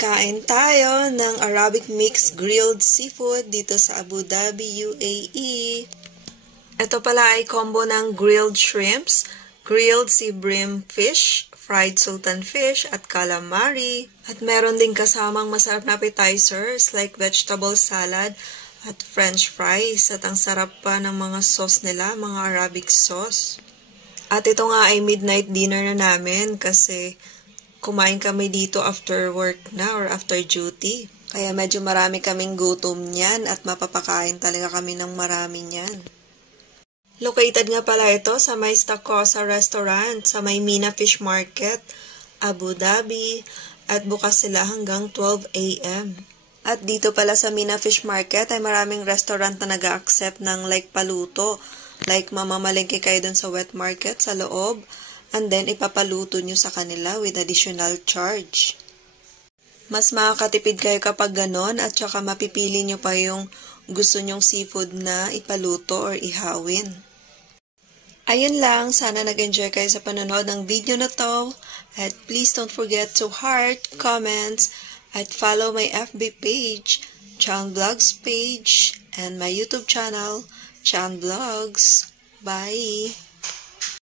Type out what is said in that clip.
Kain tayo ng Arabic Mixed Grilled Seafood dito sa Abu Dhabi, UAE. Ito pala ay combo ng grilled shrimps, grilled sea bream fish, fried sultan fish, at calamari. At meron din kasamang masarap na appetizers like vegetable salad at french fries. At ang sarap pa ng mga sauce nila, mga Arabic sauce. At ito nga ay midnight dinner na namin kasi kumain kami dito after work na or after duty. Kaya medyo marami kaming gutom niyan at mapapakain talaga kami ng marami niyan. Located nga pala ito sa may Stacosa Restaurant sa may Mina Fish Market, Abu Dhabi, at bukas sila hanggang 12 a.m. At dito pala sa Mina Fish Market ay maraming restaurant na nag-accept ng like paluto. Like mamamalengke kayo dun sa wet market sa loob, and then ipapaluto nyo sa kanila with additional charge. Mas makakatipid kayo kapag ganon at saka mapipili nyo pa yung gusto nyong seafood na ipaluto or ihawin. Ayun lang, sana nag-enjoy kayo sa panonood ng video na to. At please don't forget to heart, comments, at follow my FB page, Chan Vlogs page, and my YouTube channel, Chan Vlogs. Bye!